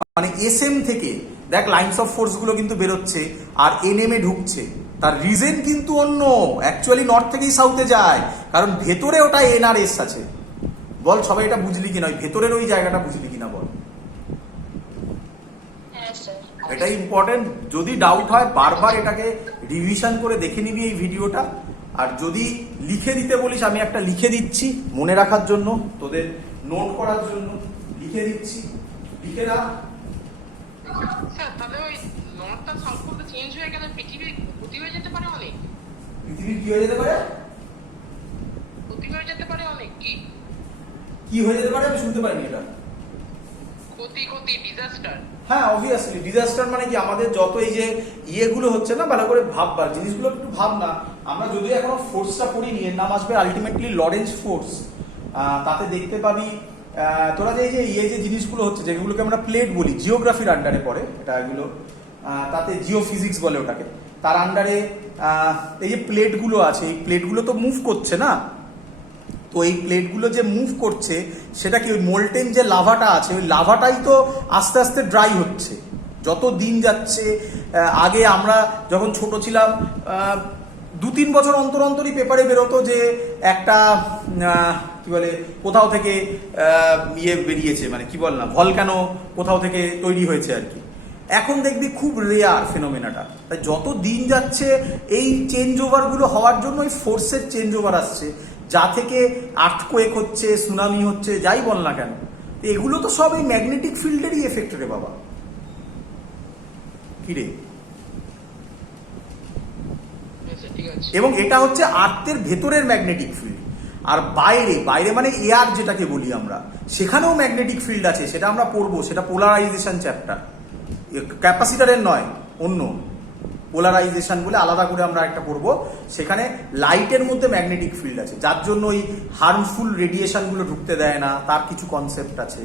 মানে এসএম থেকে দেখ লাইন্স অফ ফোর্স গুলো কিন্তু বেরোচ্ছে আর এনএম এ ঢুকছে, তার রিজন কিন্তু অন্য। অ্যাকচুয়ালি নর্থ থেকেই সাউথে যায়, কারণ ভেতরে ওটা এন আর এস আছে। বল সবাই এটা বুঝলি কিনা, ওই ভেতরের ওই জায়গাটা বুঝলি কিনা বল। এটাই ইম্পর্টেন্ট। যদি ডাউট হয় বারবার এটাকে রিভিশন করে দেখে নিবি এই ভিডিওটা। আর যদি লিখে দিতে বলিস, আমি একটা লিখে দিচ্ছি মনে রাখার জন্য, তোদের নোট করার জন্য লিখে দিচ্ছি, লিখে রাখ। স্যার তাহলে ওই নর্থটা সাউথ পোলটা চেঞ্জ হয়ে গেলে পৃথিবীর ক্ষতি হয়ে যেতে পারে অনেক। পৃথিবীর কি হয়ে যেতে পারে? ক্ষতি হয়ে যেতে পারে অনেক। কি হয়ে যেতে পারে আমি শুনতে পাইনি এটা। ক্ষতি ডিজাস্টার। হ্যাঁ অবভিয়াসলি ডিজাস্টার মানে কি, আমাদের যত এই যে ইয়েগুলো হচ্ছে না, ভালো করে ভাববার জিনিসগুলো একটু ভাব না। আমরা যদিও এখনো ফোর্সটা পড়িনি, এর নাম আসবে আলটিমেটলি লরেন্স ফোর্স। তাতে দেখতে পাবি তোরা যে এই যে জিনিসগুলো হচ্ছে, যেগুলোকে আমরা প্লেট বলি, জিওগ্রাফির আন্ডারে পড়ে এটা, এগুলো তাতে জিওফিজিক্স বলে ওটাকে। তার আন্ডারে এই যে প্লেটগুলো আছে, এই প্লেটগুলো তো মুভ করছে না। তো এই প্লেটগুলো যে মুভ করছে সেটা কি, ওই মোল্টেন যে লাভাটা আছে, ওই লাভাটাই তো আস্তে আস্তে ড্রাই হচ্ছে যত দিন যাচ্ছে। আগে আমরা যখন ছোট ছিলাম 2-3 বছর অন্তর অন্তরই পেপারে বেরোতো যে একটা কি বলে কোথাও থেকে ইয়ে বেরিয়েছে, মানে কি বল না, ভলক্যানো কোথাও থেকে তৈরি হয়েছে আর কি। এখন দেখবি খুব রেয়ার ফেনোমেনাটা। তাই যত দিন যাচ্ছে এই চেঞ্জ ওভারগুলো হওয়ার জন্য ওই ফোর্সের চেঞ্জ ওভার আসছে, যা থেকে আর্থকোয়েক হচ্ছে, সুনামি হচ্ছে, যাই বল না কেন, এগুলো তো সব এই ম্যাগনেটিক ফিল্ডেরই এফেক্ট রে বাবা। কি রে? এবং এটা হচ্ছে আর্থের ভেতরের ম্যাগনেটিক ফিল্ড। আর বাইরে মানে এয়ার যেটাকে বলি আমরা, সেখানেও ম্যাগনেটিক ফিল্ড আছে, সেটা আমরা পড়বো, সেটা পোলারাইজেশন চ্যাপ্টার, ক্যাপাসিটারের নয়, অন্য পোলারাইজেশন বলে আলাদা করে আমরা একটা পড়বো। সেখানে লাইটের মধ্যে ম্যাগনেটিক ফিল্ড আছে, যার জন্য ওই হার্মফুল রেডিয়েশনগুলো ঢুকতে দেয় না, তার কিছু কনসেপ্ট আছে,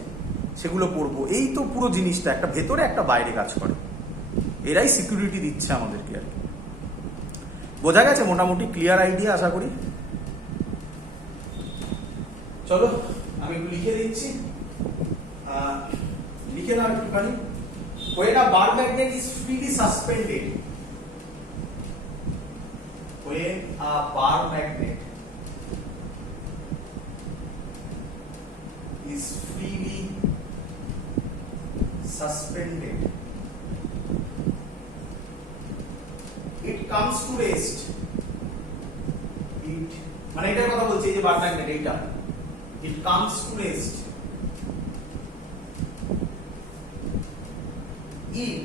সেগুলো পড়বো। এই তো পুরো জিনিসটা একটা ভেতরে একটা বাইরে কাজ করে, এরাই সিকিউরিটি দিচ্ছে আমাদেরকে আর কি। বোঝা গেছে মোটামুটি, ক্লিয়ার আইডিয়া আশা করি। চলো আমি একটু লিখে দিচ্ছি, লিখে নাও একটুখানি। When a bar magnet is freely suspended, when a bar magnet is freely suspended, it comes to rest. It মানে এটার কথা বলছি, এই যে বার ম্যাগনেট, এইটা it comes to rest in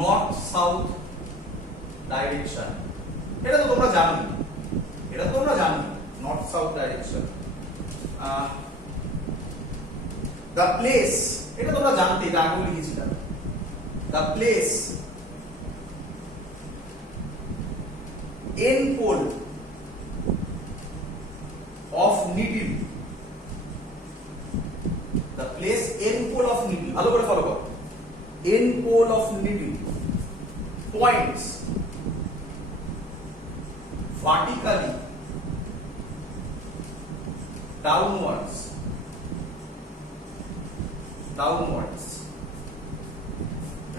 north south direction. এটা তো তোমরা জানো, north south direction. the place, এটা তোমরা জানতে, এটা আগেও লিখেছিলাম। the place n pole of needle, the place n pole of needle, ভালো করে ফলো করো, n pole of needle points vertically downwards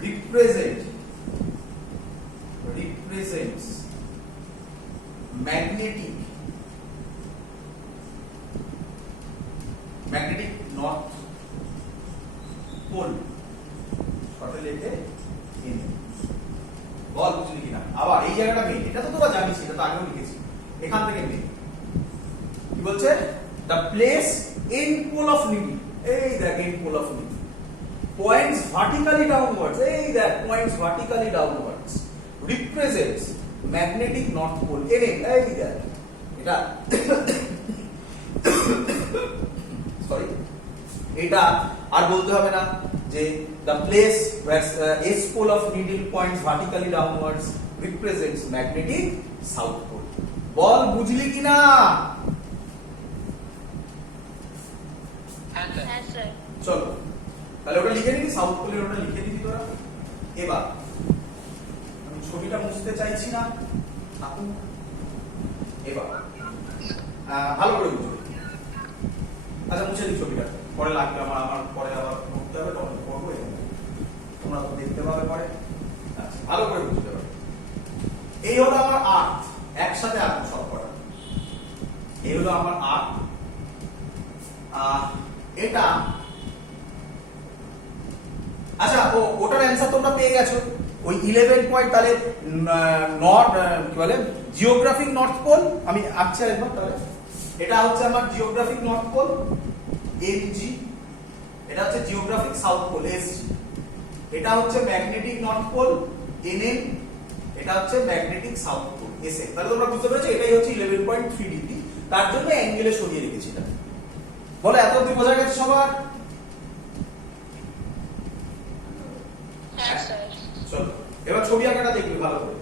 represents magnetic north pole। শর্টে লিখে এন। বল বুঝলি কিনা? আবার এই জায়গাটা মেইন, এটা তো তোরা জানিস, এটা তো আগেও লিখেছি। এখান থেকে মেইন কি বলছে, the place n pole of needle, এই দেখ n pole of needle points vertically downwards, এই দেখ points vertically downwards, represents magnetic north pole, এই দেখ এটা সরি, এটা আর বলতে হবে না যে the place where s pole of needle points vertically downwards represents magnetic south pole। বল বুঝলি কিনা? হ্যাঁ স্যার। চলো তাহলে ওটা লিখে নিবি, সাউথ পোলের ওটা লিখে দিবি তোরা। এবার আমি ছবিটা মুছতে চাইছি না, থাকুক। এবার ভালো করে বুঝবে। আচ্ছা মুছে দিই ছবিটা, পরে লাগবে আমার পরে আবার করতে বুঝতে পারবে পরে। আচ্ছা, ভালো করে বুঝতে পারবে। এই হলো আমার আর্থ, একসাথে আঁকবো সব কটা। এই হলো আমার আর্থ, এটা আচ্ছা ওটার অ্যান্সার তোমরা পেয়ে গেছো ওই 11 পয়েন্ট। তাহলে নর্থ কি বলে জিওগ্রাফিক নর্থ পোল, আমি আঁকছি একবার। তাহলে এটা হচ্ছে আমার জিওগ্রাফিক নর্থ পোল এমজি, এটা হচ্ছে জিওগ্রাফিক সাউথ পোল এসজি, এটা হচ্ছে ম্যাগনেটিক নর্থ পোল এনএম, এটা হচ্ছে ম্যাগনেটিক সাউথ পোল এসএম। তাহলে তোমরা বুঝতে পেরেছো এটাই হচ্ছে 11.3 ডিগ্রি, তার জন্য অ্যাঙ্গেলে সরিয়ে রেখেছি এটা। বলো এত অবধি বোঝা গেছে সবার? হ্যাঁ স্যার। চলো এবার ছবি আঁকাটা দেখবি ভালো করে।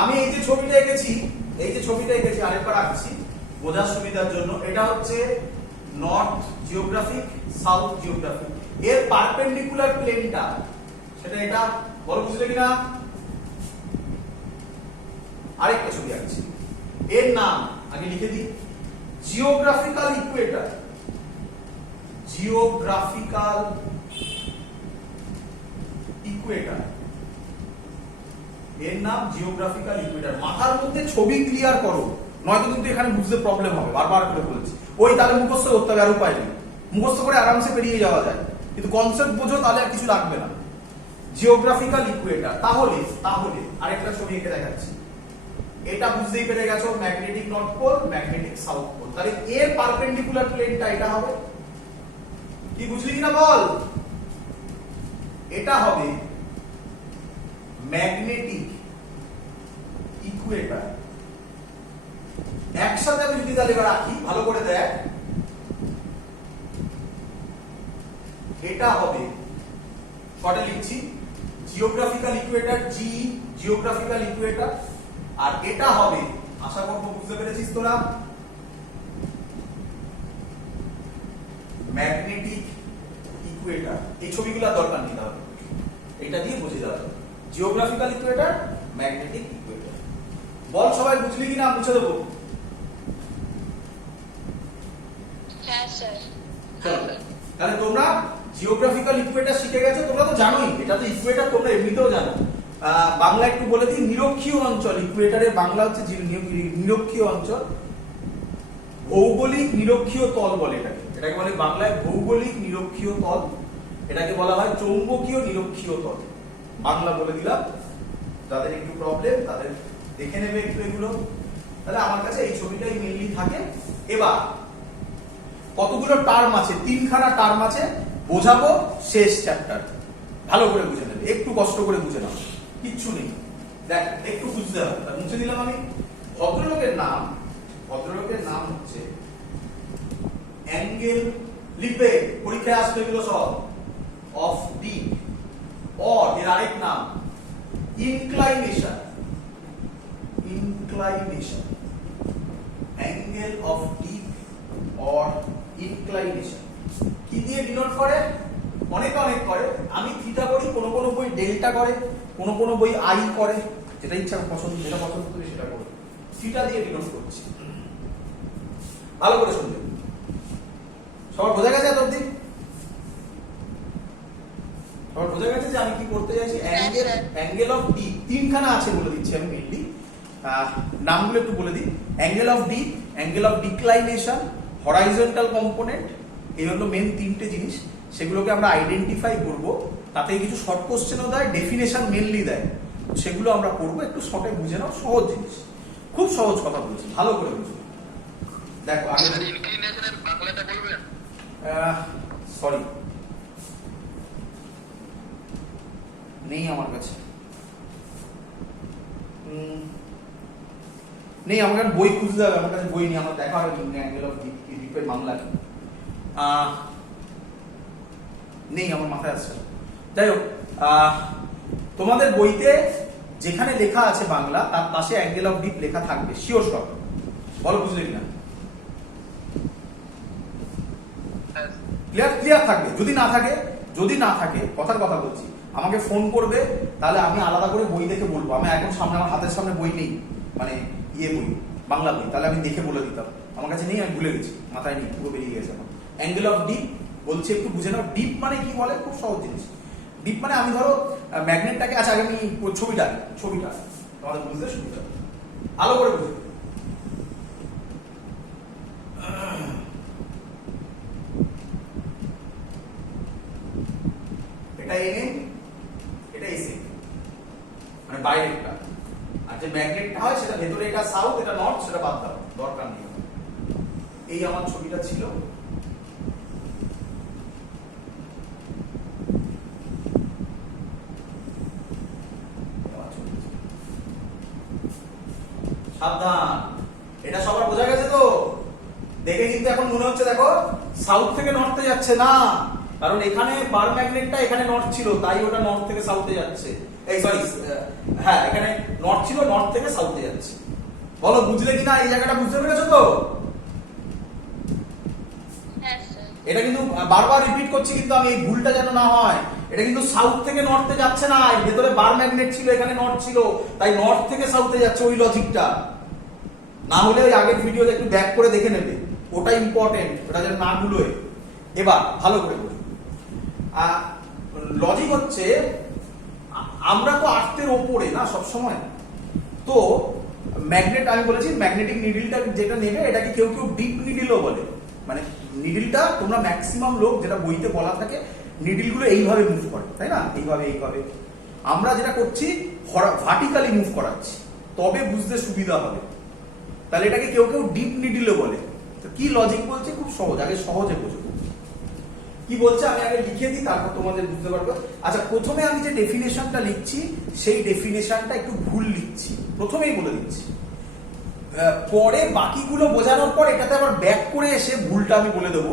আমি এই যে ছবিটা এঁকেছি, এই যে ছবিটা এঁকেছি আরেকবার আঁকছি বোঝার সুবিধার জন্য। এটা হচ্ছে নর্থ জিওগ্রাফিক, সাউথ জিওগ্রাফিক, এর পারপেন্ডিকুলার প্লেনটা সেটা এটা। বলো বুঝলে কিনা? আরেকটা ছবি আঁকছি, এর নাম আগে লিখে দিই জিওগ্রাফিক্যাল ইকুয়েটর। জিওগ্রাফিক্যাল ইকুয়েটর, এর নাম জিওগ্রাফিক্যাল ইকুয়েটর। মাথার মধ্যে ছবি ক্লিয়ার করো, নয়তো কিন্তু এখানে বুঝতে প্রবলেম হবে। বারবার করে বলছি, ওই তাহলে মুখস্থ করতে হবে, আর উপায় নেই। মুখস্থ করে আরামসে পেরিয়ে যাওয়া যায়, কিন্তু কনসেপ্ট বোঝো তাহলে আর কিছু লাগবে না। Geographical Ecuador. তাহলে তাহলে আরেকটা ছবি এঁকে দেখাচ্ছি, এটা বুঝতেই পেরে গেছো magnetic north pole, magnetic south pole. তাহলে এর পারপেন্ডিকুলার প্লেনটা এটা হবে কি, বুঝলি কিনা বল? এটা হবে ম্যাগনেটিক ইকুয়েটর। একসাথে আমি যদি তাহলে এবার রাখি ভালো করে দেখ, এটা হবে শর্টে লিখছি জিওগ্রাফিক্যাল ইকুয়েটর, জি জিওগ্রাফিক্যাল ইকুয়েটর। আর এটা হবে, আশা করব বুঝতে পেরেছিস তোরা, ম্যাগনেটিক ইকুয়েটর। এই ছবিগুলো দরকার নেই, তাহলে এটা দিয়ে বুঝে যাবে জিওগ্রাফিক্যাল ইকুয়েটর, ম্যাগনেটিক ইকুয়েটর। বল সবাই বুঝলি কিনা, মুছে দেবো? হ্যাঁ স্যার। তাহলে তোমরা জিওগ্রাফিক্যাল ইকুয়েটর শিখে গেছো। তোমরা তো জানোই এটা তো ইকুয়েটর, তোমরা এমনিতেও জানো। বাংলা একটু বলে দিই, নিরক্ষীয় অঞ্চল। ইকুয়েটরের বাংলা হচ্ছে নিরক্ষীয় অঞ্চল, ভৌগোলিক নিরক্ষীয় তল বলে এটাকে। এটাকে বলে বাংলায় ভৌগোলিক নিরক্ষীয় তল, এটাকে বলা হয় চৌম্বকীয় নিরক্ষীয় তল। বাংলা বলে দিলাম, যাদের একটু প্রবলেম তাদের দেখে নেবে একটু এগুলো। তাহলে আমার কাছে এই ছবিটাই মেইনলি থাকে। এবার কতগুলো টার্ম আছে, 3খানা টার্ম আছে, বোঝাবো শেষ চ্যাপ্টার। ভালো করে বুঝে নেবে, একটু কষ্ট করে বুঝে নাও, কিচ্ছু নেই। দেখ একটু বুঝতে হবে, মুছে দিলাম আমি। ভদ্রলোকের নাম, ভদ্রলোকের নাম হচ্ছে অ্যাঙ্গেল, লিখবে পরীক্ষায় আসবে এগুলো সব, অফ ডিপ, অর এর আরেক নাম inclination. Inclination, angle of deep or inclination. কি দিয়ে ডিনোট করে? অনেক অনেক করে। আমি থিটা করি, কোনো কোনো বই ডেল্টা করে, কোনো কোনো বই আই করে, যেটা ইচ্ছা পছন্দ, যেটা পছন্দ করি সেটা করো। থিটা দিয়ে ডিনোট করছি। ভালো করে শুনবে। সবার বোঝা গেছে এত অবধি? সবার বোঝা গেছে যে আমি কি করতে চাইছি? অ্যাঙ্গেল অফ ডি 3খানা আছে বলে দিচ্ছি আমি মেইনলি, নামগুলো একটু বলে দিই। Angle of D, angle of declination, horizontal component. এই হলো মেন 3টে জিনিস, সেগুলোকে আমরা আইডেন্টিফাই করব। তাতে কিছু শর্ট কোশ্চেনও দেয়, ডেফিনেশন মেনলি দেয়, সেগুলো আমরা পড়বো। একটু শর্টে বুঝে নাও, সহজ জিনিস, খুব সহজ কথা বলছি, ভালো করে বুঝো। দেখো আমি ইনক্লিনেশনের বাংলাটা বলবেন? সরি নেই আমার কাছে, নেই। আমার কাছে বই খুঁজতে হবে, আমার কাছে বই নেই। আমার দেখা হবে অ্যাঙ্গেল অফ ডিপের বাংলা নেই, আমার মাথায় আসছে। যাই হোক, তোমাদের বইতে যেখানে লেখা আছে বাংলা, তার পাশে অ্যাঙ্গেল অফ ডিপ লেখা থাকবে, শিওর সব। বলো বুঝলে কিনা? ক্লিয়ার ক্লিয়ার থাকবে। যদি না থাকে, যদি না থাকে, কথার কথা বলছি, আমাকে ফোন করবে, তাহলে আমি আলাদা করে বই দেখে বলবো। আমি এখন সামনে, আমার হাতের সামনে বই নেই, মানে বই, বাংলা বই, তাহলে আমি দেখে বলে দিতাম। আমার কাছে নেই, আমি ভুলে গেছি, মাথায় নেই, পুরো বেরিয়ে গেছে আমার। অ্যাঙ্গেল অফ ডিপ বলছি, একটু বুঝে নাও। ডিপ মানে কি বলে? খুব সহজ জিনিস। ডিপ মানে আমি ধরো ম্যাগনেটটাকে, আচ্ছা আগে আমি ছবিটা তোমাদের বুঝতে সুবিধা ভালো করে বুঝতে। এটা এনএম, এটা এসএম, মানে বাইরেরটা। আর যে ম্যাগনেটটা হয় সেটা ভেতরে, এটা সাউথ এটা নর্থ, সেটা বাদ দাও, দরকার নেই। এই আমার ছবিটা ছিল। সাবধান, এটা সবার বোঝা গেছে তো? দেখে কিন্তু এখন মনে হচ্ছে দেখো সাউথ থেকে নর্থে যাচ্ছে না, কারণ এখানে বার ম্যাগনেটটা এখানে নর্থ ছিল, তাই ওটা নর্থ থেকে সাউথে যাচ্ছে। এই সরি, হ্যাঁ এখানে নর্থ ছিল, নর্থ থেকে সাউথে যাচ্ছে। বলো বুঝলে কিনা? এই জায়গাটা বুঝতে পেরেছো তো? এটা কিন্তু বারবার রিপিট করছি, কিন্তু আমি এই ভুলটা যেন না হয়। এটা কিন্তু সাউথ থেকে নর্থে যাচ্ছে না, এর ভেতরে বার ম্যাগনেট ছিল, এখানে নর্থ ছিল, তাই নর্থ থেকে সাউথে যাচ্ছে, ওই লজিকটা। না হলে ওই আগের ভিডিওতে একটু ব্যাক করে দেখে নেবে, ওটা ইম্পর্টেন্ট, ওটা যেন না ভুলোয়। এবার ভালো করে বলি, লজিক হচ্ছে আমরা তো আর্থের ওপরে না সবসময়, তো ম্যাগনেট আমি বলেছি ম্যাগনেটিক নিডলটা যেটা নেবে এটাকে কেউ কেউ ডিপ নিডলও বলে। মানে নিডলটা তোমরা ম্যাক্সিমাম লোক যেটা বইতে বলা থাকে, নিডলগুলো এইভাবে মুভ করে, তাই না? এইভাবে আমরা যেটা করছি ভার্টিক্যালি মুভ করাচ্ছি, তবে বুঝতে সুবিধা হবে। তাহলে এটাকে কেউ কেউ ডিপ নিডলও বলে। তো কি লজিক বলছে? খুব সহজ, আগে সহজে বুঝো কি বলছে, আমি আগে লিখে দিই, তারপর তোমাদের বুঝতে পারবো। আচ্ছা, প্রথমে আমি যে ডেফিনেশনটা লিখছি সেই ডেফিনেশনটা একটু ভুল লিখছি, প্রথমেই বলে দিচ্ছি। পরে বাকিগুলো বোঝানোর পর এটাতে আবার ব্যাক করে এসে ভুলটা আমি বলে দেবো,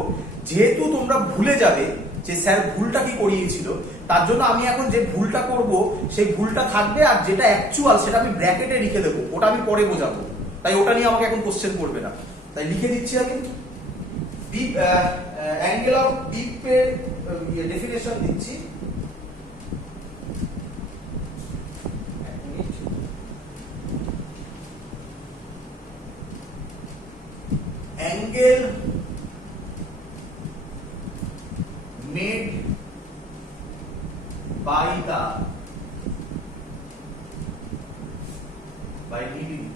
যেহেতু তোমরা ভুলে যাবে যে স্যার ভুলটা কি করিয়েছিল, তার জন্য আমি এখন যে ভুলটা করব সেই ভুলটা থাকবে, আর যেটা অ্যাকচুয়াল সেটা আমি ব্র্যাকেটে লিখে দেবো, ওটা আমি পরে বোঝাবো। তাই ওটা নিয়ে আমাকে এখন কোশ্চেন করবে না, তাই লিখে দিচ্ছি আমি। ডিপ অ্যাঙ্গেল অফ ডিপের ডেফিনেশন দিচ্ছি। Angle made by needle,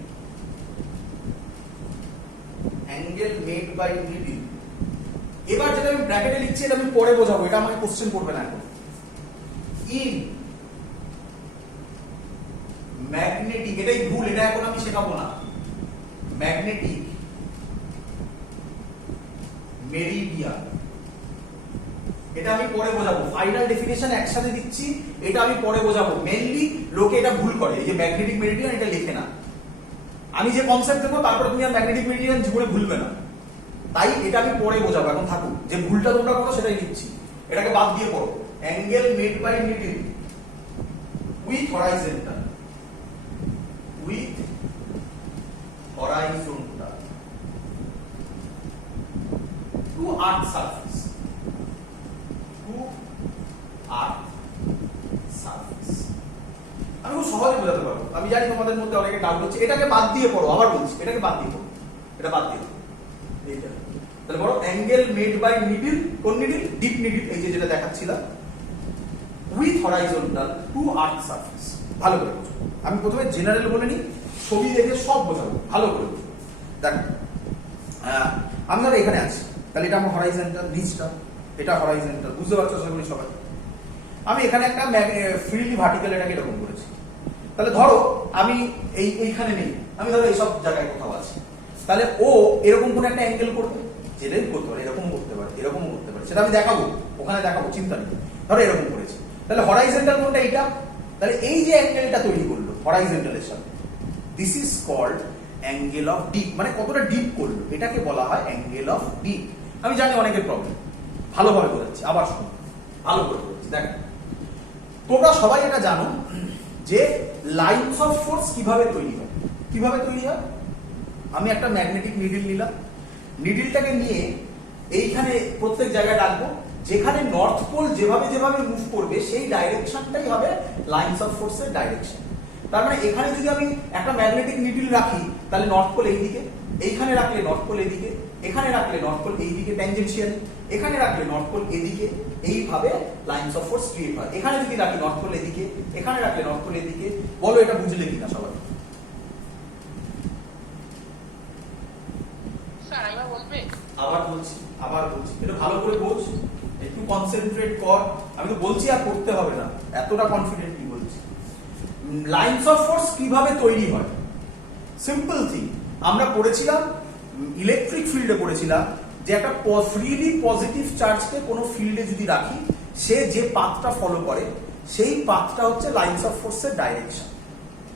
angle made by needle। এবার যেটা আমি ব্র্যাকেটে লিখছি এটা আমি পরে বোঝাবো, এটা আমাকে কোশ্চেন করবে না এখন। ইন ম্যাগনেটিক, এটাই ভুল, এটা এখন আমি শেখাবো না। ম্যাগনেটিক মেরিডিয়ান, এটা আমি পরে বোঝাবো। ফাইনাল ডেফিনেশন একসাথে দিচ্ছি, এটা আমি পরে বোঝাবো। মেইনলি লোকে এটা ভুল করে, এই যে ম্যাগনেটিক মেরিডিয়ান এটা লেখে না। আমি যে কনসেপ্ট দেবো তারপরে তুমি আর ম্যাগনেটিক মেরিডিয়ান জীবনে ভুলবে না, তাই এটা আমি পরে বোঝাবো। এখন থাকুক, যে ভুলটা তোমরা করো সেটাই লিখছি, এটাকে বাদ দিয়ে পড়ো। Angle made by needle with horizontal, to earth surface, আমি খুব সহজে বোঝাতে পারবো। আমি জানি তোমাদের মধ্যে অনেকে ডাউট হচ্ছে, এটাকে বাদ দিয়ে পড়ো। আবার বলছি, এটাকে বাদ দিয়ে পড়ো, এটা বাদ দিয়ে। তাহলে বলো অ্যাঙ্গেল মেড বাই নিডল, কোন নিডল? ডিপ নিডল, এই যে যেটা দেখাচ্ছিলাম, with horizontal to earth surface. ভালো করে বোঝো, আমি প্রথমে জেনারেল বলে নিই, ছবি দেখে সব বোঝাবো, ভালো করে বোঝো। দেখো আমি ধরো এখানে আছি, তাহলে এটা আমার হরাইজন্টাল, নিচটা এটা হরাইজন্টাল, বুঝতে পারছো আশা করি সবাই। আমি এখানে একটা ফ্রিলি ভার্টিক্যাল এটাকে এরকম করেছি। তাহলে ধরো আমি এইখানে নেই, আমি ধরো এইসব জায়গায় কোথাও আছি, তাহলে ও এরকম কোন একটা অ্যাঙ্গেল করবে, যেটাই করতে পারে, এরকম করতে পারে, এরকম করতে পারে, সেটা আমি দেখাবো, ওখানে দেখাবো, চিন্তা নেই। ধরো এরকম করেছি, তাহলে হরাইজন্টাল কোনটা? এইটা। তাহলে এই যে অ্যাঙ্গেলটা তৈরি করলো হরাইজন্টালের সাথে, this is called angle of dip. মানে কতটা ডিপ করলো, এটাকে বলা হয় অ্যাঙ্গেল অফ ডিপ। আমি জানি অনেকের প্রবলেম, ভালোভাবে বোঝাচ্ছি, আবার শুনো, ভালো করে বোঝাচ্ছি। দেখো তোমরা সবাই এটা জানো যে লাইনস অফ ফোর্স কিভাবে তৈরি হয়। কিভাবে তৈরি হয়? আমি একটা ম্যাগনেটিক নিডল নিলাম, নিডলটাকে নিয়ে এইখানে প্রত্যেক জায়গায় রাখবো, যেখানে নর্থ পোল যেভাবে যেভাবে মুভ করবে সেই ডাইরেকশনটাই হবে লাইনস অফ ফোর্সের ডাইরেকশন। তার মানে এখানে যদি আমি একটা ম্যাগনেটিক নিডল রাখি, তাহলে নর্থ পোল এইদিকে, এইখানে রাখলে নর্থ পোল এদিকে, এখানে রাখলে নর্থ পোল এইদিকে ট্যানজেনশিয়াল, এখানে রাখলে নর্থ পোল এদিকে, এইভাবে লাইনস অফ ফোর্স ক্রিয়েট হয়। এখানে যদি রাখি নর্থ পোল এদিকে, এখানে রাখলে নর্থ পোল এদিকে, বলো এটা বুঝলে কিনা সবাই? স্যার একবার বলবে? আবার বলছি এটা ভালো করে বোঝ, একটু কনসেন্ট্রেট কর। আমি তো বলছি আর করতে হবে না, এতটা কনফিডেন্টলি বলছি। লাইনস অফ ফোর্স কিভাবে তৈরি হয়? সিম্পল থিং, আমরা পড়েছিলাম ইলেকট্রিক ফিল্ডে পড়েছিলাম যে একটা ফ্রিলি পজিটিভ চার্জকে কোনো ফিল্ডে যদি রাখি, সে যে পাথটা ফলো করে সেই পাথটা হচ্ছে লাইনস অফ ফোর্সের ডাইরেকশন।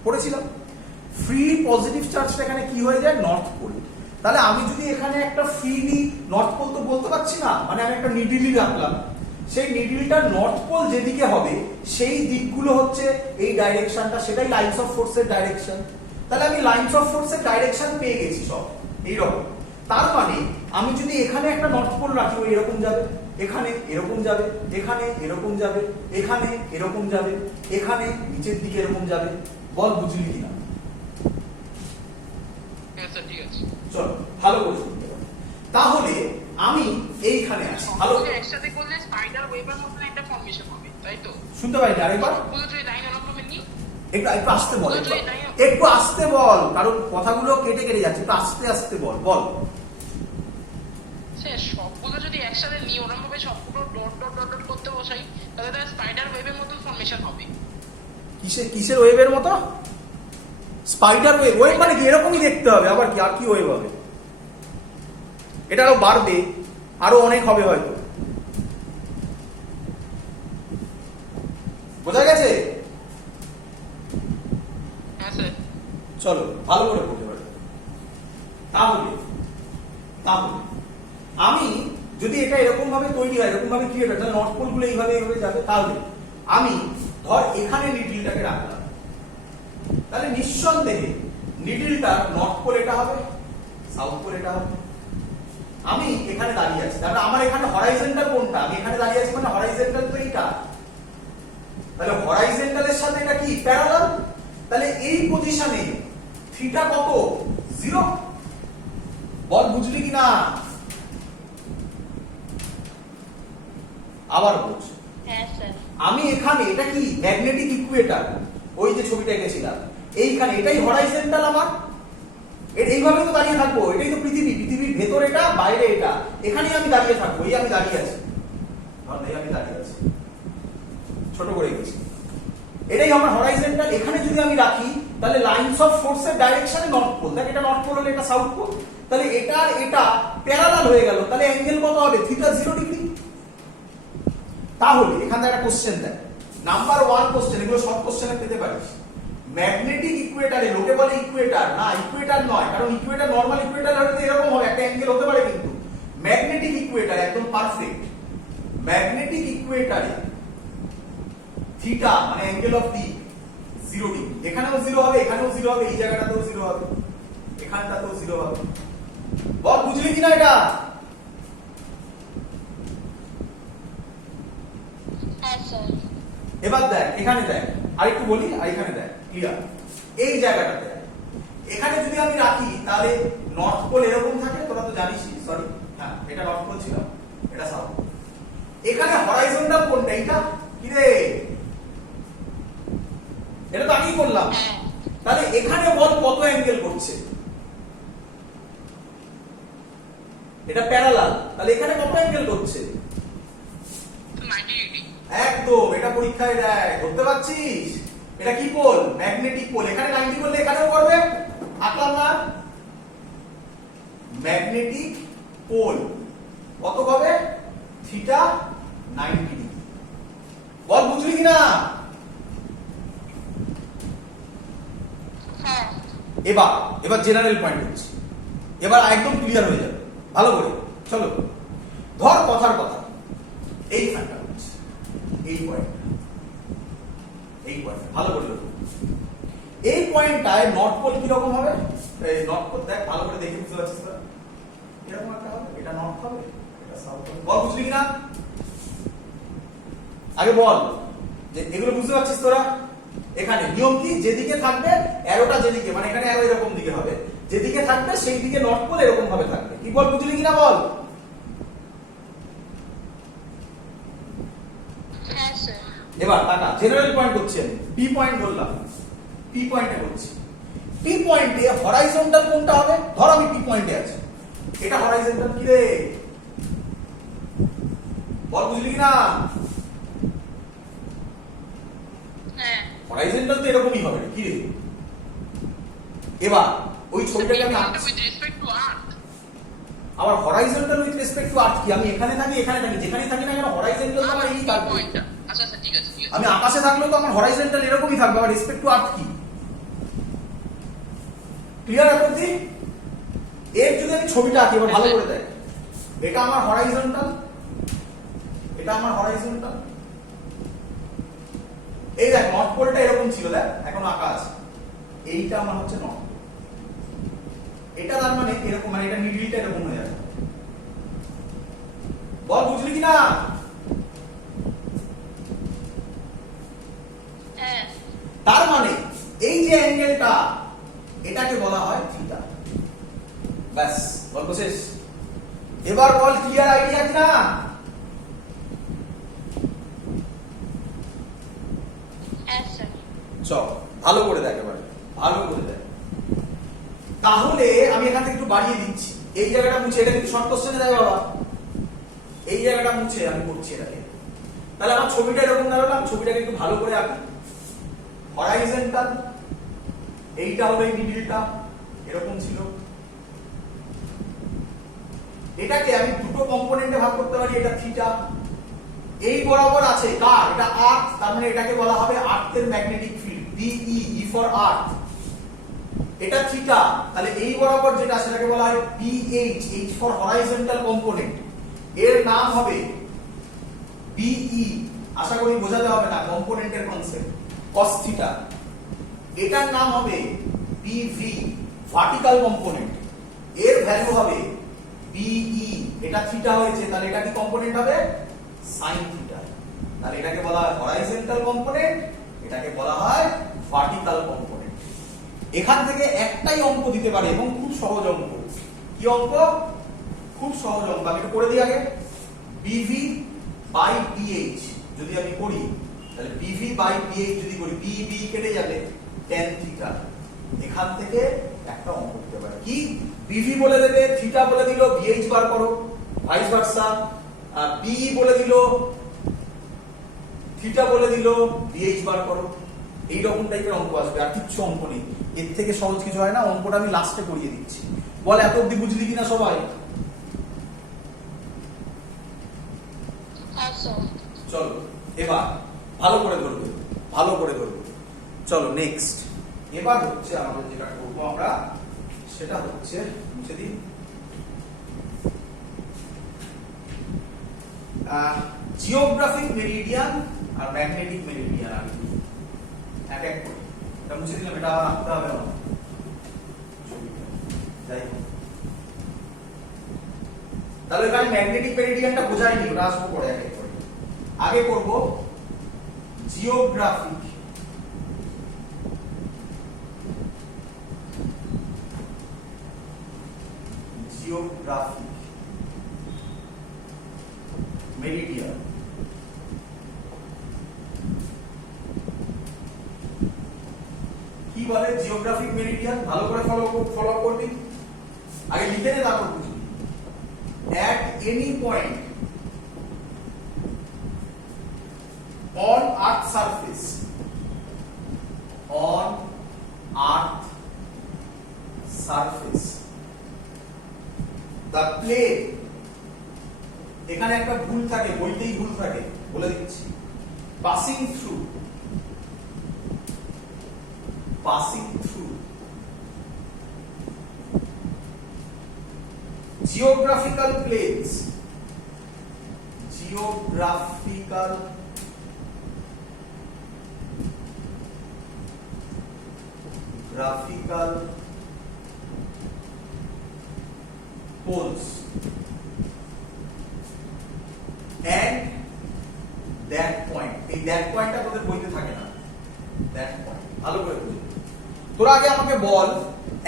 পড়েছিলাম ফ্রিলি পজিটিভ চার্জটা এখানে কি হয়ে যায়, নর্থ পোল। তাহলে আমি যদি এখানে একটা ফ্রিলি নর্থ পোল তো বলতে পারছি না, মানে আমি একটা নিডিলই রাখলাম, সেই নিডিলটা নর্থ পোল যেদিকে হবে সেই দিকগুলো হচ্ছে এই ডাইরেকশনটা, সেটাই লাইনস অফ ফোর্সের ডাইরেকশন। তাহলে আমি লাইনস অফ ফোর্সের ডাইরেকশন পেয়ে গেছি সব এইরকম। তার মানে আমি যদি এখানে একটা নর্থ পোল রাখি, ও এরকম যাবে, এখানে এরকম যাবে, এখানে এরকম যাবে, এখানে এরকম যাবে, এখানে নিচের দিকে এরকম যাবে। বল বুঝলি কিনা? হ্যাঁ স্যার ঠিক আছে। চলো ভালো করে শুনতে পারো। তাহলে আমি এইখানে আসি, ভালো একসাথে করলে স্পাইডার ওয়েবের মতো একটা ফর্মেশন হবে, তাই তো? শুনতে পাইনি, আরেকবার পুরো যদি লাইন অনুক্রমে নিই, একটু আস্তে বল, একটু আস্তে বল, কারণ কথাগুলো কেটে কেটে যাচ্ছে, একটু আস্তে আস্তে বল। স্যার সবগুলো যদি একসাথে নিই, ওরকম ভাবে সবগুলো ডট ডট ডট ডট করতে বসাই, তাহলে তার স্পাইডার ওয়েবের মতো ফর্মেশন হবে। কিসের ওয়েভের মতো? Spider wave. ওয়েভ মানে কি? এরকমই দেখতে হবে, আবার কি? আর কি ওয়েভ হবে? এটা আরো বাড়বে, আরো অনেক হবে হয়তো। বোঝা গেছে? হ্যাঁ স্যার। চলো ভালো করে বলতে পারো। তাহলে আমি যদি এটা এরকম ভাবে তৈরি হয়, এরকম ভাবে ক্রিয়েট হয়, তাহলে নর্থ পোল গুলো এইভাবে যাবে। তাহলে আমি ধর এখানে নিডলটাকে রাখলাম, তাহলে নিঃসন্দেহে নিডলটা নর্থ পোল এটা হবে, সাউথ পোল এটা হবে। আমি এখানে দাঁড়িয়ে আছি, তাহলে আমার এখানে হরাইজন্টাল কোনটা? আমি এখানে দাঁড়িয়ে আছি মানে হরাইজন্টাল তো এইটা। তাহলে হরাইজন্টালের সাথে এটা কি প্যারালাল। তাহলে এই পজিশনে থিটা কত? 0। বল বুঝলি কি না? আবার বুঝ। হ্যাঁ স্যার। আমি এখানে এটা কি ম্যাগনেটিক ইকুয়েটর, ওই যে ছবিটা এঁকেছিলাম এইখানে, এটাই হরাইজন্টাল আমার। এইভাবে তো দাঁড়িয়ে থাকবো, এটাই তো পৃথিবীর ভেতর এটা, বাইরে এটা, এখানেই আমি দাঁড়িয়ে থাকবো। এই আমি দাঁড়িয়ে আছি, আমি দাঁড়িয়ে আছি, ছোট করে গেছি, এটাই আমার হরাইজন্টাল। এখানে যদি আমি রাখি তাহলে লাইনস অফ ফোর্সের ডাইরেকশনে নর্থ পোল। দেখ এটা নর্থ পোল হলে এটা সাউথ পোল, তাহলে এটা আর এটা প্যারালাল হয়ে গেল। তাহলে অ্যাঙ্গেল কত হবে? Theta 0 degree. তাহলে এখান থেকে একটা কোশ্চেন দেয়, নাম্বার 1 কোশ্চেন, এগুলো সব কোশ্চেনে পেতে পারিস। ম্যাগনেটিক ইকুয়েটারে, লোকে বলে ইকুয়েটার, না ইকুয়েটার নয়, কারণ ইকুয়েটার নরমাল ইকুয়েটার হলে তো এরকম হবে, একটা অ্যাঙ্গেল হতে পারে, কিন্তু ম্যাগনেটিক ইকুয়েটার একদম পারফেক্ট। ম্যাগনেটিক ইকুয়েটারে থিটা মানে অ্যাঙ্গেল অফ দি 0 ডিগ্রি। এখানেও 0 হবে, এখানেও 0 হবে, এই জায়গাটাতেও 0 হবে, এখানটাতেও 0 হবে। বল বুঝলি কিনা এটা? হ্যাঁ স্যার। এবার দেখ এখানে, দেখ আরেকটু বলি, আর এখানে দেখ ক্লিয়ার। এই জায়গাটাতে এখানে যদি আমি রাখি তাহলে নর্থ পোল এরকম থাকে, তোরা তো জানিসই। সরি, হ্যাঁ এটা নর্থ পোল ছিল, এটা সাউথ। এখানে হরাইজন্টাল কোনটা? এটা কি রে? এটা তো আগেই করলাম। তাহলে এখানে বল কত অ্যাঙ্গেল করছে? এটা প্যারালাল, তাহলে এখানে কত অ্যাঙ্গেল করছে? 90 ডিগ্রি। একদম, এটা পরীক্ষায় দেয়, ধরতে পারছিস? এটা কি পোল? Magnetic pole. এখানে 90 করলে এখানেও করবে, আঁকলাম না? ম্যাগনেটিক পোল কত হবে? Theta 90 degree. বল বুঝলি কিনা? হ্যাঁ। এবার জেনারেল পয়েন্ট হচ্ছে, এবার একদম ক্লিয়ার হয়ে যাবে ভালো করে। চলো ধর কথার কথা, এই ফ্যাক্টর হচ্ছে এই পয়েন্ট, ভালো করে দেখো। এই পয়েন্টটায় নর্থ পোল কি রকম হবে? নর্থ পোল দেখ ভালো করে দেখে বুঝতে পারছিস তোরা? এরকম একটা হবে, এটা নর্থ হবে, এটা সাউথ হবে। বল বুঝলি কিনা? আগে বল যে এগুলো বুঝতে পারছিস তোরা? এখানে নিয়ম কি? যেদিকে থাকবে অ্যারোটা, যেদিকে মানে এখানে অ্যারো এরকম দিকে হবে, যেদিকে থাকবে সেই দিকে নর্থ পোল এরকম ভাবে থাকবে। কি বল বুঝলি কিনা বল? এবার টাকা জেনারেল পয়েন্ট করছি আমি, পি পয়েন্ট ধরলাম, পি পয়েন্টে করছি। পি পয়েন্টে হরাইজন্টাল কোনটা হবে? ধর আমি পি পয়েন্টে আছি, এটা হরাইজন্টাল কি রে? বল, বুঝলি কি না? হ্যাঁ হরাইজন্টাল তো এরকমই হবে কি রে? এবার ওই ছবিটাকে আমি আঁকছি। With respect to Earth. আবার horizontal with respect to Earth কি? আমি এখানে থাকি, এখানে থাকি, যেখানেই থাকি না কেন হরাইজন্টাল আমার এই থাকবে। পয়েন্টটা আচ্ছা আচ্ছা ঠিক আছে ঠিক আছে। আমি আকাশে থাকলেও তো আমার হরাইজন্টাল এরকমই থাকবে। আবার রেসপেক্ট টু আর্থ কি? ক্লিয়ার এখন কি? এর যদি আমি ছবিটা আঁকি, এবার ভালো করে দেখ, এটা আমার হরাইজন্টাল, এটা আমার হরাইজন্টাল। এই দেখ নর্থ পোলটা এরকম ছিল, দেখ এখন আঁকা আছে, এইটা আমার হচ্ছে নর্থ পোল। এটা তার মানে এরকম, মানে এটা মিডলটা এরকম হয়ে যাবে। বল, বুঝলি কি না? হ্যাঁ তার মানে এই যে অ্যাঙ্গেলটা, এটাকে বলা হয় থিটা। ব্যাস, গল্প শেষ। এবার বল, ক্লিয়ার আইডিয়া কিনা? হ্যাঁ স্যার। চল ভালো করে দেখ, এবার ভালো করে দেখ। তাহলে আমি এখান থেকে একটু বাড়িয়ে দিচ্ছি, এই জায়গাটা মুছে, এটা কিন্তু শর্ট কোশ্চেনে যায় বাবা, এই জায়গাটা মুছে আমি করছি এটাকে। তাহলে আমার ছবিটা এরকম দাঁড়ালো, আমি ছবিটাকে একটু ভালো করে আঁকি। হরাইজন্টাল, এইটা হলো এই মিডলটা, এরকম ছিল। এটাকে আমি দুটো কম্পোনেন্টে ভাগ করতে পারি, এটা থিটা, এই বরাবর আছে কার? এটা আর্থ, তার মানে এটাকে বলা হবে আর্থের magnetic field, B E, E for Earth. এটা থিটা, তাহলে এই বরাবর যেটা সেটাকে বলা হয় B H, H for horizontal component, এর নাম হবে বিই। আশা করি বোঝাতে হবে না কম্পোনেন্টের কনসেপ্ট, cos থিটা। এটার নাম হবে বিভি, ভার্টিক্যাল কম্পোনেন্ট, এর ভ্যালু হবে বিই। এটা থিটা হয়েছে, তাহলে এটা কি কম্পোনেন্ট হবে? sin theta. তাহলে এটাকে বলা হয় হরাইজন্টাল কম্পোনেন্ট, এটাকে বলা হয় ভার্টিক্যাল কম্পোনেন্ট। এখান থেকে একটাই অঙ্ক দিতে পারে এবং খুব সহজ অঙ্ক। কি অঙ্ক? খুব সহজ অঙ্ক। আমি একটু করে দিই আগে। বিভি বাই বিএইচ যদি আমি করি, তাহলে বিভি বাই বিএইচ যদি করি, বি বি কেটে যাবে, tan থিটা। এখান থেকে একটা অঙ্ক দিতে পারে। কি? বিভি বলে দেবে, থিটা বলে দিল, বিএইচ বার করো, ভাইস ভার্সা। বি বলে দিল, থিটা বলে দিল, বিএইচ বার করো। এইরকম টাইপের অঙ্ক আসবে, আর কিচ্ছু অঙ্ক নেই। এর থেকে সহজ কিছু হয় না। অঙ্কটা আমি লাস্টে করিয়ে দিচ্ছি। বল, এত অব্দি বুঝলি কিনা সবাই? চলো এবার ভালো করে ধরবে, ভালো করে ধরবে। চলো নেক্সট। এবার হচ্ছে আমাদের যেটা করবো আমরা, সেটা হচ্ছে মুছে দিই, জিওগ্রাফিক মেরিডিয়ান আর ম্যাগনেটিক মেরিডিয়ান। আমি এক এক করে এটা মুছে দিলাম, এটা আবার আঁকতে হবে না। যাই হোক, তাহলে এখানে ম্যাগনেটিক মেরিডিয়ানটা বোঝাইনি, ওটা আসবো পরে এক এক করে। আগে করব জিওগ্রাফিক জিওগ্রাফিক মেরিডিয়ান। কি বলে জিওগ্রাফিক মেরিডিয়ান? ভালো করে ফলো করবি, আগে লিখে নে, তারপর বুঝবি। at any point on earth surface, on earth surface, the plane, এখানে একটা ভুল থাকে, বইতেই ভুল থাকে, বলে দিচ্ছি, passing through geographical planes, geographical poles and that point। এই that পয়েন্টটা তোদের বইতে থাকে না, that point ভালো করে বুঝবি। তোরা আগে আমাকে বল,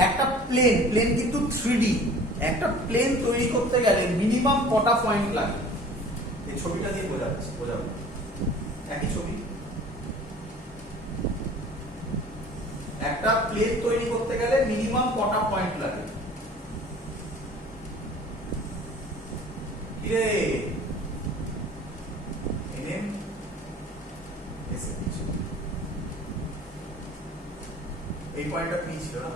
একটা প্লেন কিন্তু 3D, একটা প্লেন তৈরি করতে গেলে মিনিমাম কটা পয়েন্ট লাগে? এই ছবিটা দিয়ে বোঝাবো, একই ছবি। একটা প্লেন তৈরি করতে গেলে মিনিমাম কটা পয়েন্ট লাগে? কি রে এনএম এসে কিছু এই পয়েন্টটা পি ছিল না,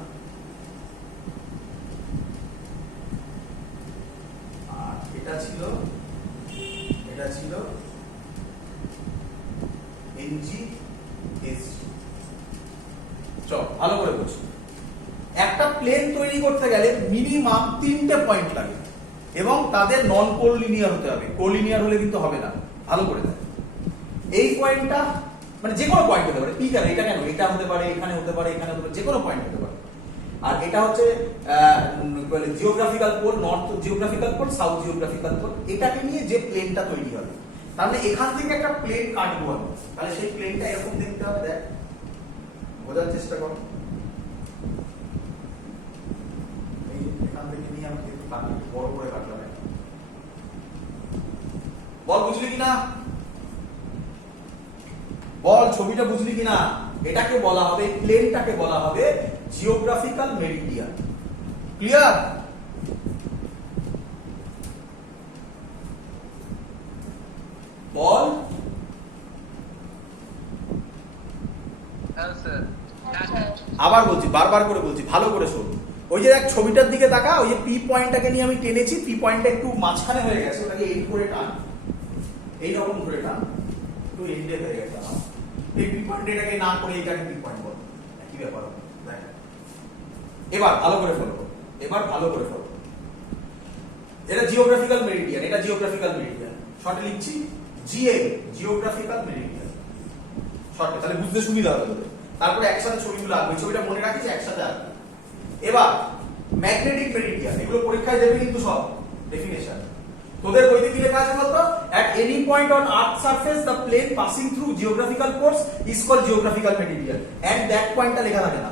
আর এটা ছিল এনজি এসজি। চল ভালো করে বুঝো, একটা প্লেন তৈরি করতে গেলে মিনিমাম 3টে পয়েন্ট লাগে এবং তাদের নন কোলিনিয়ার হতে হবে, কোলিনিয়ার হলে কিন্তু হবে না। ভালো করে দেখ, এই পয়েন্টটা মানে যে কোনো পয়েন্ট হতে পারে, পি কেন, এটা কেন, এটা হতে পারে, এখানে হতে পারে, এখানে হতে পারে, যে কোনো পয়েন্ট হতে পারে। আর এটা হচ্ছে geographical pole, north geographical pole, south geographical pole, এটাকে নিয়ে যে প্লেনটা তৈরি হবে, তার মানে এখান থেকে একটা প্লেন কাটবো আমি, তাহলে সেই প্লেনটা এরকম দেখতে হবে। দেখ বোঝার চেষ্টা কর, এই এখান থেকে নিয়ে আমি একটু কাটলাম, বড় করে কাটলাম। বল বুঝলি কিনা, বল ছবিটা বুঝলি কিনা? এটাকে বলা হবে, প্লেনটাকে বলা হবে জিওগ্রাফিক্যাল মেরিডিয়ান। ক্লিয়ার? বল। আবার বলছি, বারবার করে বলছি, ভালো করে শোন। ওই যে এক ছবিটার দিকে তাকা, ওই যে পি পয়েন্টটাকে নিয়ে আমি টেনেছি, পি পয়েন্টটা একটু মাঝখানে হয়ে গেছে, ওটাকে এই করে টান, এইরকম করে টান, একটু এন্ডে হয়ে গেছে। এই পি পয়েন্ট এটাকে না করে এটাকে পি পয়েন্ট বল, কি ব্যাপার? দেখ এবার ভালো করে ফলো, এবার ভালো করে ফলো। এটা জিওগ্রাফিক্যাল মেরিডিয়ান, এটা জিওগ্রাফিক্যাল মেরিডিয়ান, শর্টে লিখছি জিএম, জিওগ্রাফিক্যাল মেরিডিয়ান শর্টে, তাহলে বুঝতে সুবিধা হবে তোদের। তারপরে একসাথে ছবিগুলো আঁকবে, ছবিটা মনে রাখিস, একসাথে আঁকবে। এবার ম্যাগনেটিক মেরিডিয়ান, এগুলো পরীক্ষায় দেবে কিন্তু সব ডেফিনেশন। তোদের বইতে কি লেখা আছে বলতো? at any point on earth surface the plane passing through geographical course is called geographical meridian, and that পয়েন্টটা লেখা থাকে না,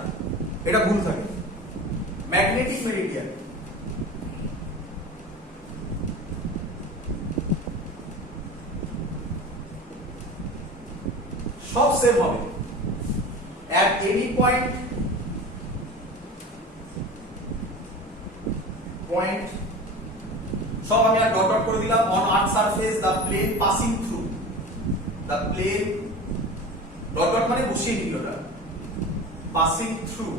এটা ভুল থাকে। ম্যাগনেটিক মেরিডিয়ান সব সেম হবে। at any point সব আমি আর ডট ডট করে দিলাম। on earth surface the plane passing through, the plane dot dot মানে বসিয়ে দিল, ওটা passing through,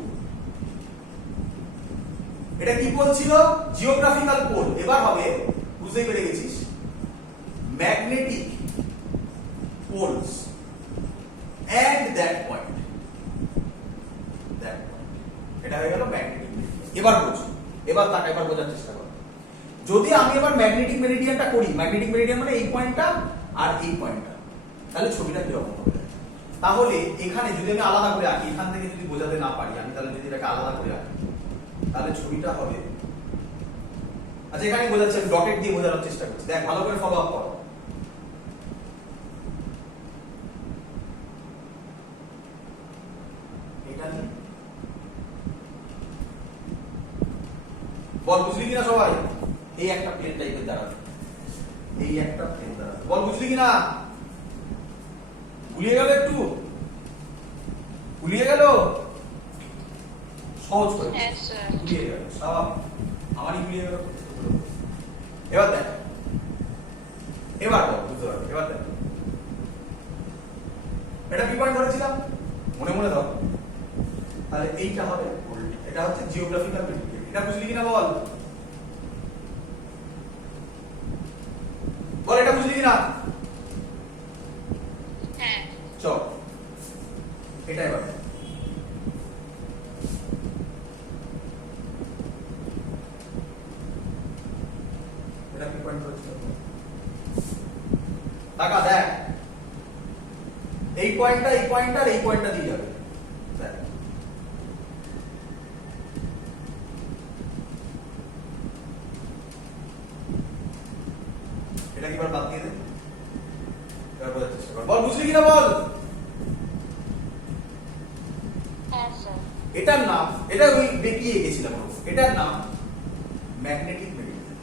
এটা কি বলছিল? Geographical pole. এবার হবে, বুঝতেই পেরে গেছিস, magnetic poles and that point, এটা হয়ে গেল ম্যাগনেটিক। এবার বুঝো, এবার তাকে এবার বোঝার চেষ্টা করো। যদি আমি এবার ম্যাগনেটিক মেরিডিয়ানটা করি, ম্যাগনেটিক মেরিডিয়ান মানে এই পয়েন্টটা আর এই পয়েন্টটা, তাহলে ছবিটা কিরকম হবে? তাহলে এখানে যদি আমি আলাদা করে আঁকি, এখান থেকে যদি বোঝাতে না পারি আমি, তাহলে যদি এটাকে আলাদা করে আঁকি, তাহলে ছবিটা হবে, আচ্ছা এখানে বোঝাচ্ছি, আমি ডটেড দিয়ে বোঝানোর চেষ্টা করছি। দেখ ভালো করে ফলো আপ কর। এটা নিয়ে বল বুঝলি কিনা সবাই? এই একটা প্লেন টাইপের দাঁড়াবে, এই একটা প্লেন দাঁড়াবে, বল বুঝলি কিনা? গুলিয়ে গেল, একটু গুলিয়ে গেল, সহজ করে গুলিয়ে গেল, সব আমারই গুলিয়ে গেল। এবার দেখ, এবার বল, বুঝতে পারবে, এবার দেখ, এটা কি পয়েন্ট ধরেছিলাম মনে মনে দাও, তাহলে এইটা হবে, এটা হচ্ছে জিওগ্রাফিক্যাল মেরিডিয়ান। এটা বুঝলি কিনা বল, বল এটা বুঝলি কিনা? হ্যাঁ চল এটা এবার এটা কি পয়েন্ট হচ্ছে, টাকা দেখ, এই পয়েন্টটা এই পয়েন্টটা আর এই পয়েন্টটা দিয়ে যাবে। দেখ এটা কি বাদ দিয়ে দে, এবার বোঝার চেষ্টা কর, বল বুঝলি কিনা বল? এটার নাম, এটা ওই বেঁকিয়ে গেছিলাম, এটার নাম ম্যাগনেটিক মেরিডিয়ান,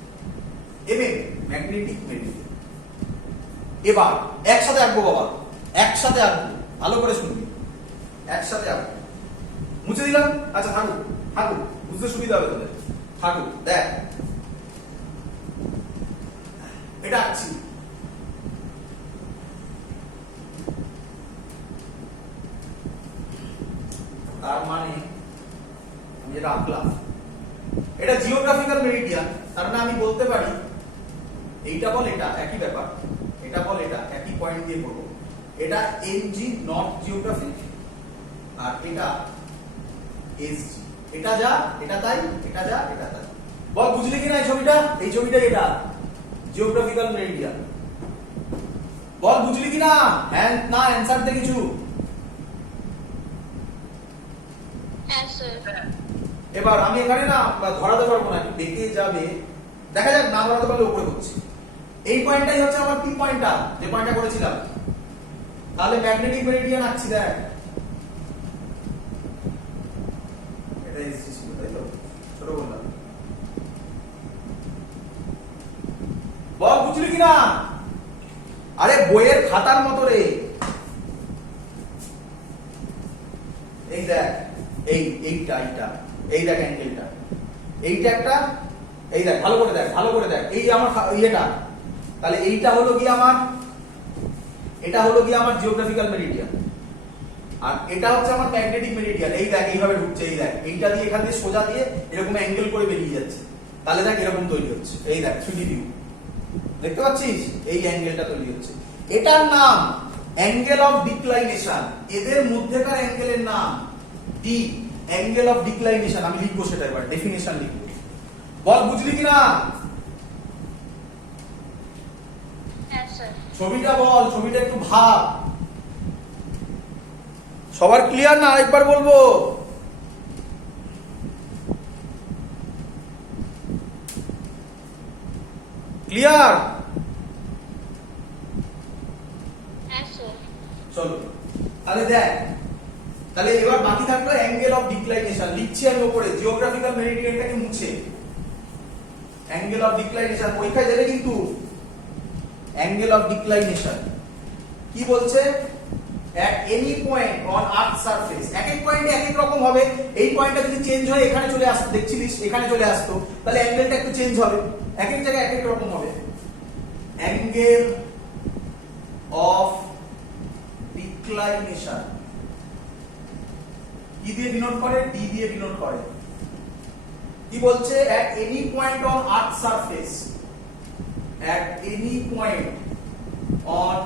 ম্যাগনেটিক মেরিডিয়ান। এবার একসাথে আঁকবো বাবা, একসাথে আঁকবো, ভালো করে শুনবি, একসাথে আঁকবো। মুছে দিলাম, আচ্ছা থাকুক থাকুক, বুঝতে সুবিধা হবে তোদের, থাকুক। দেখ এটা আঁকছি, তার মানে আমি যেটা আঁকলাম এটা জিওগ্রাফিক্যাল মেরিডিয়ান, তার মানে আমি বলতে পারি এইটা বল এটা একই ব্যাপার, এটা বল এটা একই পয়েন্ট দিয়ে করবো, এটা এনজি নর্থ জিওগ্রাফিক আর এটা এসজি, এটা যা এটা তাই, এটা যা এটা তাই। বল বুঝলি কিনা এই ছবিটা, এই ছবিটা এটা জিওগ্রাফিক্যাল মেরিডিয়ান। বল বুঝলি কিনা, হ্যাঁ না অ্যানসার দে কিছু। এবার আমি এখানে না ধরাতে পারবো না, দেখে যাবে, দেখা যাক, না ধরাতে পারলে উপরে করছি। এই পয়েন্টটাই হচ্ছে আমার পি পয়েন্টটা, যে পয়েন্টটা করেছিলাম। তাহলে ম্যাগনেটিক মেরিডিয়ান আঁকছি, দেখ এটা এসজি ছিল তাই তো, ছোট বললাম। বল বুঝলি কিনা, আরে বইয়ের খাতার মতো রে, এই দেখ এইটা এই দেখ অ্যাঙ্গেলটা, এইটা একটা, এই দেখ ভালো করে দেখ, ভালো করে দেখ, এই আমার ইয়েটা, তাহলে এইটা হলো কি আমার, এটা হলো কি আমার জিওগ্রাফিক্যাল মেরিডিয়ান, আর এটা হচ্ছে আমার ম্যাগনেটিক মেরিডিয়ান। এই দেখ এইভাবে ঢুকছে, এই দেখ এইটা দিয়ে এখান দিয়ে সোজা দিয়ে এরকম অ্যাঙ্গেল করে বেরিয়ে যাচ্ছে, তাহলে দেখ এরকম তৈরি হচ্ছে, এই দেখ 3D ভিউ দেখতে পাচ্ছিস, এই অ্যাঙ্গেলটা তৈরি হচ্ছে, এটার নাম অ্যাঙ্গেল অফ ডিক্লাইনেশন, এদের মধ্যেকার অ্যাঙ্গেলের নাম ডি, অ্যাঙ্গেল অফ ডিক্লাইনেশন। আমি লিখবো সেটা, এবার ডেফিনেশন লিখবো। বল বুঝলি কিনা, ছবিটা বল, ছবিটা একটু ভাব। সবার ক্লিয়ার না, আরেকবার বলবো? ক্লিয়ার? চলো তাহলে দেখ, তাহলে এবার বাকি থাকলো অ্যাঙ্গেল অফ ডিক্লাইনেশন। লিখছি আমি উপরে, জিওগ্রাফিক্যাল মেরিডিয়ানটাকে মুছে, অ্যাঙ্গেল অফ ডিক্লাইনেশন পরীক্ষায় দেবে কিন্তু। অ্যাঙ্গেল অফ ডিক্লাইনেশন কি বলছে, at any point on earth surface, এক এক পয়েন্টে এক এক রকম হবে। এই পয়েন্টটা যদি চেঞ্জ হয়ে এখানে চলে আসতো, দেখছিলিস এখানে চলে আসতো, তাহলে অ্যাঙ্গেলটা একটু চেঞ্জ হবে, এক এক জায়গায় এক এক রকম হবে। অ্যাঙ্গেল অফ ডিক্লাইনেশন কি দিয়ে ডিনোট করে, ডি দিয়ে ডিনোট করে। কি বলছে, at any point on earth surface, at any point on